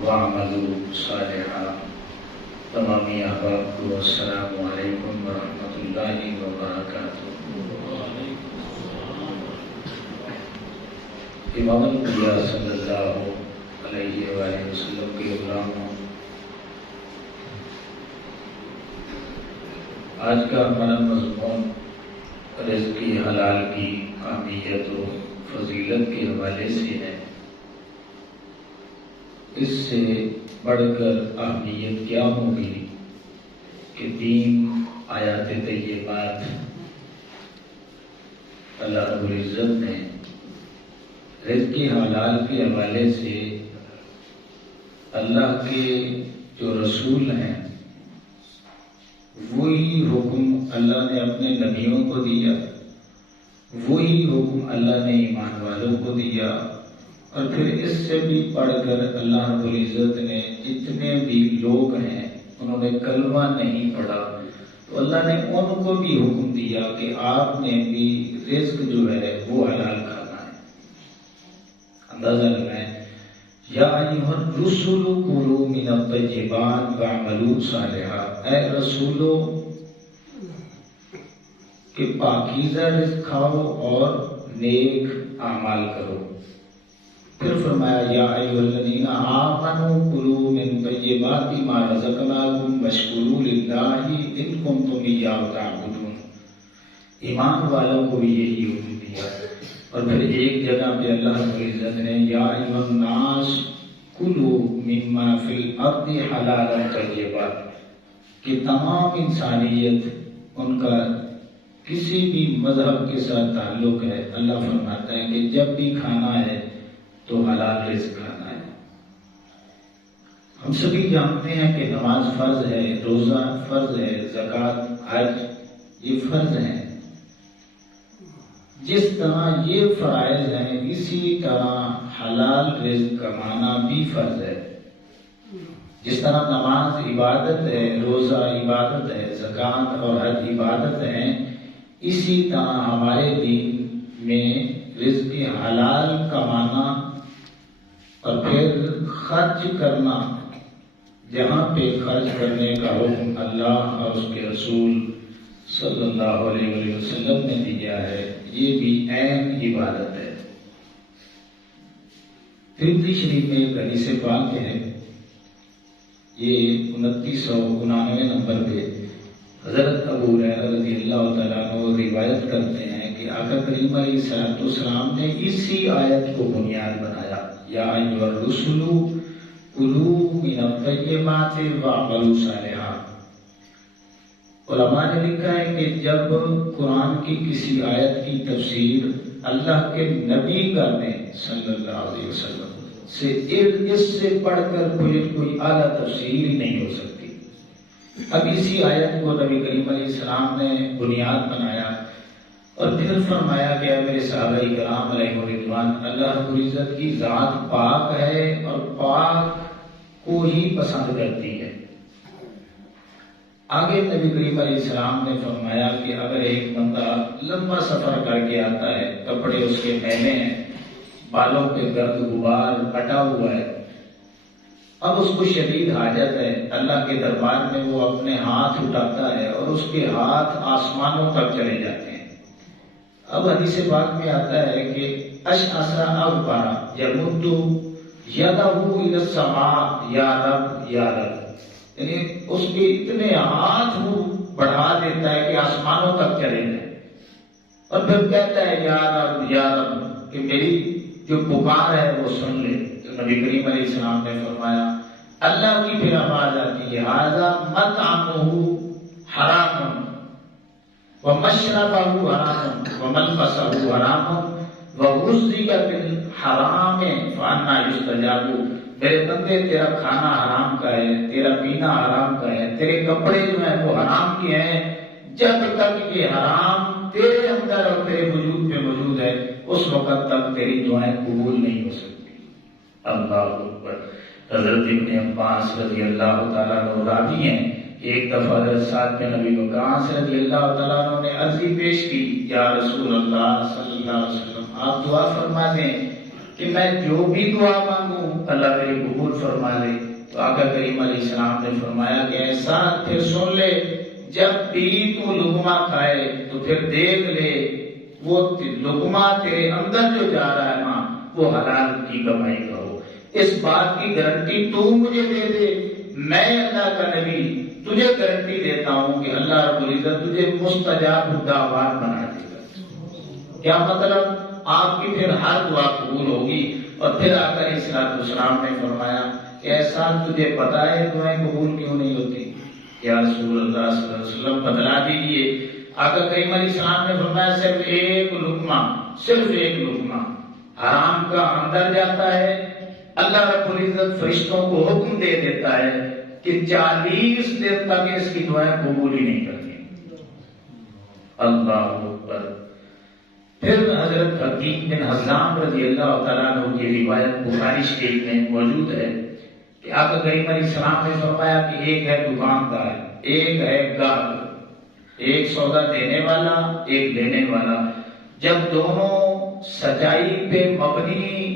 وعملوا صالحا. تمامی احباب کو السلام علیکم ورحمۃ اللہ وبرکاتہ. امام الانبیاء صلی اللہ علیہ وآلہ وسلم کے غلاموں، آج کا ہمارا مضمون رزق حلال کی اہمیت و فضیلت کے حوالے سے ہے. اس سے بڑھ کر اہمیت کیا ہوگی کہ دین، آیات طیبات، اللہ رب العزت نے رزق حلال کے حوالے سے اللہ کے جو رسول ہیں وہی حکم اللہ نے اپنے نبیوں کو دیا، وہی حکم اللہ نے ایمان والوں کو دیا. اور پھر اس سے بھی پڑھ کر اللہ رب العزت نے جتنے بھی لوگ ہیں انہوں نے کلمہ نہیں پڑھا تو اللہ نے ان کو بھی حکم دیا کہ آپ نے بھی رزق جو ہے وہ حلال کھانا ہے. اندازہ لگائیں، یا ایھا الرسل کلوا من الطیبات واعملوا صالحا، اے رسولو کہ پاکیزہ رزق کھاؤ اور نیک اعمال کرو. پھر فرمایا یا ایھا الذین آمنوا کلوا من طیبات ما رزقناکم واشکروا للہ ان کنتم ایاہ تعبدون. ایمان والوں کو بھی یہی حکم دیا. اور پھر ایک جگہ پہ اللہ رب العزت نے یا ایھا الناس کلوا مما فی الارض حلالا طیبا، کہ تمام انسانیت، ان کا کسی بھی مذہب کے ساتھ تعلق ہے، اللہ فرماتا ہے کہ جب بھی کھانا ہے تو حلال رزق کھانا ہے. ہم سبھی جانتے ہیں کہ نماز فرض ہے، روزہ فرض ہے، زکوٰۃ، حج یہ فرض ہیں. جس طرح یہ فرائض ہیں اسی طرح حلال رزق کمانا بھی فرض ہے. جس طرح نماز عبادت ہے، روزہ عبادت ہے، زکوٰۃ اور حج عبادت ہیں، اسی طرح ہمارے دین میں رزق حلال کمانا اور پھر خرچ کرنا، جہاں پہ خرچ کرنے کا حکم اللہ اور اس کے رسول صلی اللہ علیہ وسلم نے دیا ہے، یہ بھی عین عبادت ہے. ترمذی شریف میں ایک حدیث پاک ہے، یہ 2999 نمبر پہ حضرت ابو ہریرہ رضی اللہ تعالیٰ عنہ روایت کرتے ہیں کہ آقا کریم علیہ السلام نے اسی آیت کو بنیاد بنایا، یا ایھا الرسل کلوا من الطیبات واعملوا صالحا. علماء نے لکھا ہے کہ جب قرآن کی کسی آیت کی تفسیر اللہ کے نبی کرنے صلی اللہ علیہ وسلم سے اس سے پڑھ کر کوئی اعلیٰ تفسیر نہیں ہو سکتی. اب اسی آیت کو نبی کریم علیہ السلام نے بنیاد بنایا اور پھر فرمایا کہ میرے صحابہ کرام علیہ رضوان، اللہ رب العزت کی ذات پاک ہے اور پاک کو ہی پسند کرتی ہے. آگے نبی کریم علیہ السلام نے فرمایا کہ اگر ایک بندہ لمبا سفر کر کے آتا ہے، کپڑے اس کے میلے ہیں، بالوں پہ گرد غبار پٹا ہوا ہے، اب اس کو شدید حاجت ہے، اللہ کے دربار میں وہ اپنے ہاتھ اٹھاتا ہے اور اس کے ہاتھ آسمانوں تک چلے جاتے ہیں. اب حدیث پاک میں آتا ہے کہ اشعث اغبر یمد یدہ الی السماء یا رب یا رب، یعنی اس کے اتنے ہاتھ وہ بڑھا دیتا ہے کہ آسمانوں تک چلے جائیں اور پھر کہتا ہے یا رب کہ میری جو پکار ہے وہ سن لے. تو نبی کریم علیہ السلام نے فرمایا، اللہ کی پھر آواز آتی ہے، ھذا مطعمہ حرام ومشربہ حرام وملبسہ حرام وغذی بالحرام فانا یستجاب. میرے بندے تیرا کھانا حرام کا ہے، تیرا پینا حرام کا ہے، تیرے کپڑے جو ہیں وہ حرام کے ہیں. جب تک یہ حرام تیرے اندر اور تیرے وجود میں موجود ہے اس وقت تک تیری دعائیں قبول نہیں ہو سکتی. اللہ اکبر. حضرت ابن عباس رضی اللہ تعالیٰ عنہ راوی ہیں، ایک دفعہ حضرت سعد بن ابی وقاص رضی اللہ تعالیٰ عنہ نے عرضی پیش کی، یا رسول اللہ صلی اللہ علیہ وسلم آپ دعا فرما دیں کہ میں جو بھی دعا مانگوں اللہ میری قبول فرما لے۔ تو آقا کریم علیہ السلام نے فرمایا کہ ایسا پھر سن لے، جب بھی تو لقمہ کھائے تو پھر دیکھ لے وہ لقمہ تیرے اندر جو جا رہا ہے ماں وہ حلال کی کمائی کا ہو۔ اس بات کی گارنٹی تو مجھے دے دے، میں اللہ کا نبی تجھے گارنٹی دیتا ہوں کہ اللہ رب العزت تجھے مستجاب الدعوات بنا دے گا۔ کیا مطلب؟ آپ کی پھر ہر دعا قبول ہوگی۔ اور پھر آقا علیہ السلام نے فرمایا کہ ایسا تجھے پتا ہے دعائیں قبول کیوں نہیں ہوتی؟ یا رسول اللہ صلی اللہ علیہ وسلم بتلا دیجیے۔ آقا کریم علیہ السلام نے فرمایا صرف ایک لقمہ حرام کا اندر جاتا ہے، اللہ رب العزت فرشتوں کو حکم دے دیتا ہے کہ 40 دن تک اس کی دعائیں قبول ہی نہیں کرتی۔ اللہ اکبر۔ پھر حضرت حکیم بن حزام رضی اللہ تعالیٰ عنہ کی روایت بخاری شریف میں موجود ہے کہ آقا کریم علیہ السلام نے فرمایا کہ ایک ہے دکاندار، ایک ہے گاہک، ایک سودا دینے والا ایک لینے والا، جب دونوں سچائی پہ مبنی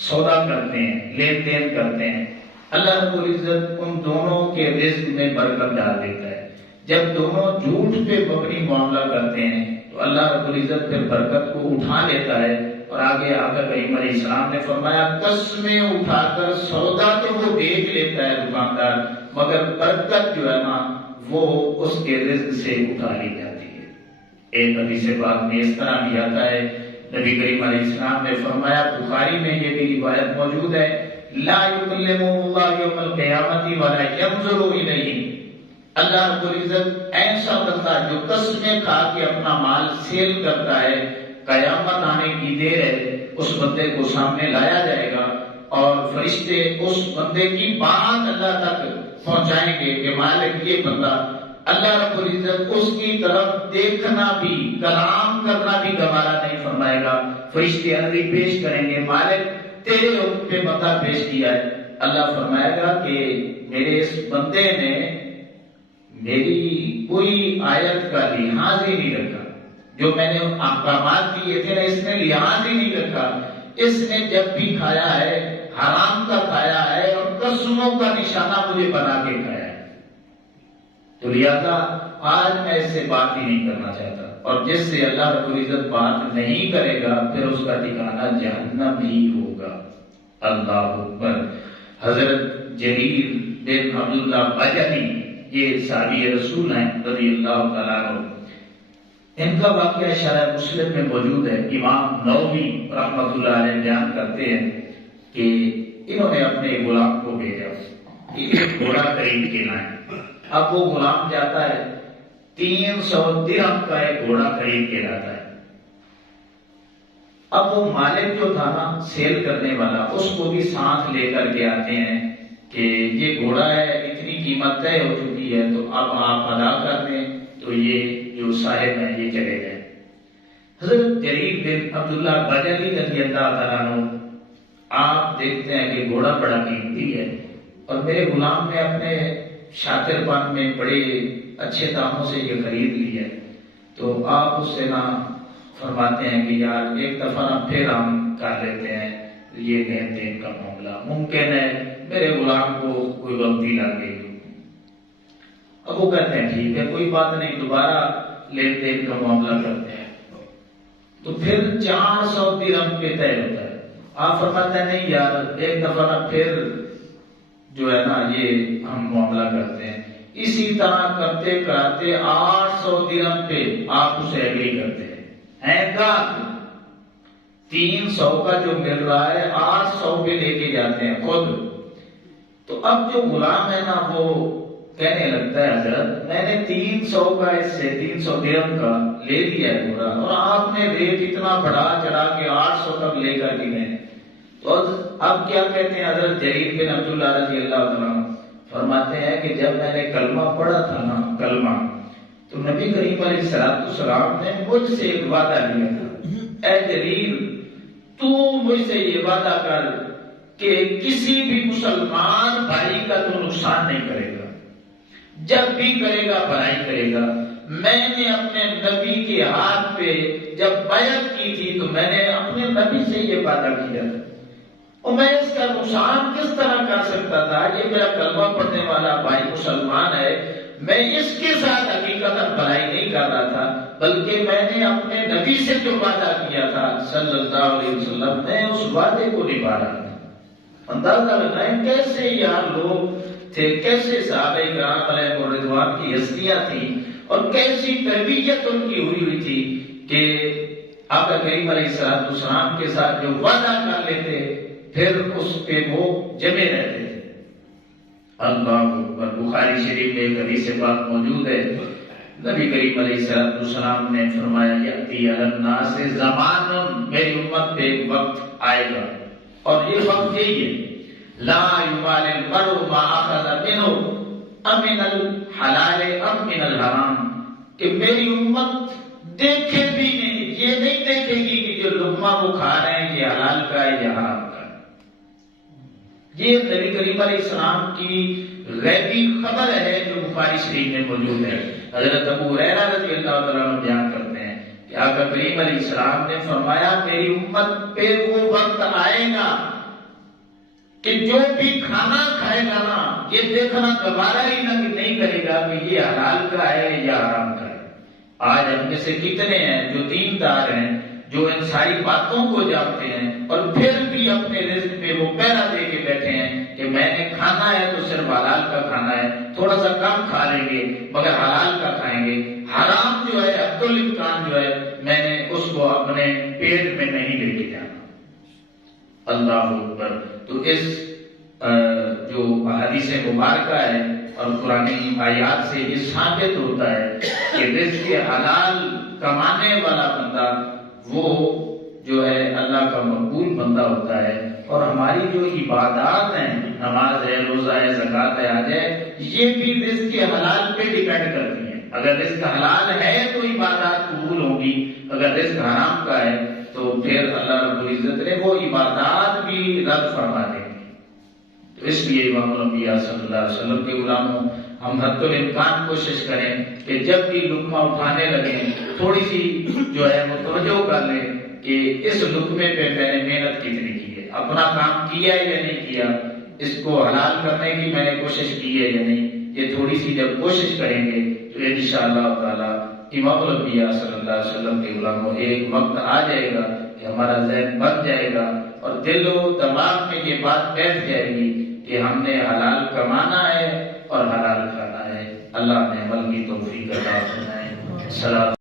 سودا کرتے ہیں، لین دین کرتے ہیں، اللہ رب العزت ان دونوں کے رزق میں برکت ڈال دیتا ہے۔ جب دونوں جھوٹ پہ مبنی معاملہ کرتے ہیں تو اللہ رب العزت پھر برکت کو اٹھا لیتا ہے۔ اور آگے آقا کریم علیہ السلام نے فرمایا قسمیں اٹھا کر سودا تو وہ دیکھ لیتا ہے دکاندار، مگر برکت جو ہے نا وہ اس کے رزق سے اٹھا لی جاتی ہے۔ ایک حدیث پاک میں اس طرح بھی آتا ہے، نبی کریم علیہ السلام نے فرمایا، بخاری میں یہ بھی روایت موجود ہے، لا یکلمہ اللہ یوم القیامت ولا ینظر الیہ۔ اللہ رب العزت ایسا بندہ جو قسمیں کھا کے اپنا مال سیل کرتا ہے، قیامت آنے کی دیر ہے، اس بندے کو سامنے لایا جائے گا اور فرشتے اس بندے کی بات اللہ تک پہنچائیں گے کہ مالک یہ بندہ، اللہ رب العزت اس کی طرف دیکھنا بھی، کلام کرنا بھی گوارا نہیں فرمائے گا۔ فرشتے عرضی پیش کریں گے، مالک تیرے حکم پہ بندہ پیش کیا ہے۔ اللہ فرمائے گا کہ میرے اس بندے نے میری کوئی آیت کا لحاظ ہی نہیں رکھا، جو میں نے احکامات دیے تھے نا اس نے لحاظ ہی نہیں رکھا، اس نے جب بھی کھایا ہے حرام کا کھایا ہے اور قسموں کا نشانہ مجھے بنا کے کھایا ہے۔ تو لہذا آج میں اس سے بات ہی نہیں کرنا چاہتا، اور جس سے اللہ رب العزت بات نہیں کرے گا پھر اس کا ٹھکانہ جہنم ہی ہوگا۔ اللہ اکبر۔ حضرت جریر بن عبداللہ بجلی یہ صحابی رسول ہیں رضی اللہ تعالیٰ عنہ، ان کا واقعہ شرح مسلم میں موجود ہے۔ امام نووی رحمۃ اللہ علیہ بیان کرتے ہیں کہ انہوں نے اپنے غلام کو بھیجا کہ ایک گھوڑا خرید کے لائیں۔ اب وہ غلام جاتا ہے 300 درہم کا ایک گھوڑا خرید کے لاتا ہے۔ اب وہ مالک جو تھا نا سیل کرنے والا، اس کو بھی ساتھ لے کر کے آتے ہیں کہ یہ گھوڑا ہے، اتنی قیمت طے ہو چکی ہے، تو اب آپ ادا کر دیں۔ تو یہ جو صاحب ہیں یہ چلے گئے۔ حضرت جریر بن عبداللہ بجلی رضی اللہ تعالیٰ عنہ، آپ دیکھتے ہیں کہ گھوڑا بڑا قیمتی ہے اور میرے غلام نے اپنے شاطر پن میں بڑے اچھے داموں سے یہ خرید لی ہے، تو آپ اس سے نہ فرماتے ہیں کہ یار ایک دفعہ نہ پھر ہم کر لیتے ہیں یہ لین دین کا معاملہ، ممکن ہے میرے غلام کو کوئی غلطی لگ گئی۔ اب وہ کہتے ہیں ٹھیک ہے کوئی بات نہیں، دوبارہ لین دین کا معاملہ کرتے ہیں۔ تو پھر 400 درہم پہ طے ہوتا ہے۔ آپ فرماتے ہیں نہیں یار ایک دفعہ نہ پھر جو ہے نا یہ ہم معاملہ کرتے ہیں۔ اسی طرح کرتے کراتے 800 درہم پہ آپ اسے ایگری کرتے ہیں گا۔ 300 کا جو مل رہا ہے 800 پہ لے کے جاتے ہیں خود۔ تو اب جو غلام ہے نا وہ کہنے لگتا ہے حضرت میں نے 300 کا اس سے 300 درہم کا لے لیا ہے گھوڑا، اور آپ نے ریٹ اتنا بڑھا چڑھا کے 800 تک لے کر کے گئے۔ تو اب کیا کہتے ہیں حضرت جریر بن عبداللہ رضی اللہ عنہ، فرماتے ہیں کہ جب میں نے کلمہ پڑھا تھا نا کلمہ، تو نبی کریم علیہ السلام نے مجھ سے ایک وعدہ لیا تھا، اے جریر تو مجھ سے یہ وعدہ کر کہ کسی بھی مسلمان بھائی کا تو نقصان نہیں کرے گا، جب بھی کرے گا بھلائی کرے گا۔ میں نے اپنے نبی کے ہاتھ پہ جب بیعت کی تھی تو میں نے اپنے نبی سے یہ وعدہ کیا اور میں اس کا نقصان کس طرح کر سکتا تھا؟ یہ میرا کلمہ پڑھنے والا بھائی مسلمان ہے، میں اس کے ساتھ حقیقت بھلائی نہیں کر رہا تھا، بلکہ میں نے اپنے نبی سے جو وعدہ کیا تھا صلی اللہ علیہ وسلم، میں اس وعدے کو نبھا رہا تھا۔ اندازہ لگائیں کیسے یار لوگ تھے، کیسے صحابہ کرام علیہ رضوان کی ہستیاں تھیں، اور کیسی تربیت ان کی ہوئی تھی کہ آقا کریم علیہ السلام کے ساتھ جو وعدہ کر لیتے پھر اس پہ وہ جمے رہتے تھے۔ اللہ اکبر۔ بخاری شریف میں ایک حدیث پاک موجود ہے، نبی کریم علیہ السلام نے فرمایا یأتی علی الناس زمان، میری امت پہ ایک وقت آئے گا، اور یہ وقت یہی ہے، لا یبالی المرء ما اخذ منہ امن الحلال ام من الحرام، کہ میری امت دیکھے بھی نہیں، یہ نہیں دیکھے گی کہ جو لقمہ وہ کھا رہے ہیں یہ حلال کا ہے یا حرام کا ہے۔ یہ نبی کریم علیہ السلام کی غیبی خبر ہے جو بخاری شریف میں موجود ہے۔ حضرت ابو ہریرہ رضی اللہ تعالیٰ عنہ بیان کرتے ہیں کہ آقا کریم علیہ السلام نے فرمایا میری امت پہ وہ وقت آئے گا کہ جو بھی کھانا کھائے گا نا یہ دیکھنا دوبارہ ہی نہیں کرے گا کہ یہ حلال کا ہے یا حرام کا ہے۔ آج ہم میں سے کتنے ہیں جو دیندار ہیں، جو ان ساری باتوں کو جانتے ہیں، اور پھر بھی اپنے رزق پہ وہ پہرا دے کے بیٹھے ہیں کہ میں نے کھانا ہے تو صرف حلال کا کھانا ہے، تھوڑا سا کم کھا لیں گے مگر حلال کا کھائیں گے، حرام جو ہے حد الامکان جو ہے میں نے اس کو اپنے پیٹ میں نہیں لے کے جانا۔ اللہ اکبر۔ تو اس جو حدیث مبارکہ ہے اور قرآنی آیات سے یہ ثابت ہوتا ہے کہ رزق حلال کمانے والا بندہ وہ جو ہے اللہ کا مقبول بندہ ہوتا ہے، اور ہماری جو عبادات ہیں، نماز ہے، روزہ ہے، زکوٰۃ ہے، حج ہے، یہ بھی رزق حلال پہ ڈیپینڈ کرتی ہیں۔ اگر رزق حلال ہے تو عبادات قبول ہوگی، اگر رزق حرام کا ہے تو پھر اللہ رب العزت نے وہ عبادات بھی رد فرما دیں گے۔ تو اس لیے امام الانبیاء صلی اللہ علیہ وسلم کے غلاموں، ہم حد الامکان کوشش کریں کہ جب بھی لقمہ اٹھانے لگیں تھوڑی سی جو ہے متوجہ کر لیں کہ اس لقمے پہ میں نے محنت کتنی کی ہے، اپنا کام کیا ہے یا نہیں کیا، اس کو حلال کرنے کی میں نے کوشش کی ہے یا نہیں۔ یہ تھوڑی سی جب کوشش کریں گے تو انشاءاللہ تعالی امام الانبیاء صلی اللہ علیہ وسلم کے غلاموں ایک وقت آ جائے گا کہ ہمارا ذہن بن جائے گا اور دل و دماغ میں یہ بات بیٹھ جائے گی کہ ہم نے حلال کمانا ہے اور حلال کھانا ہے۔ اللہ نے عمل کی توفیق عطا فرمائے۔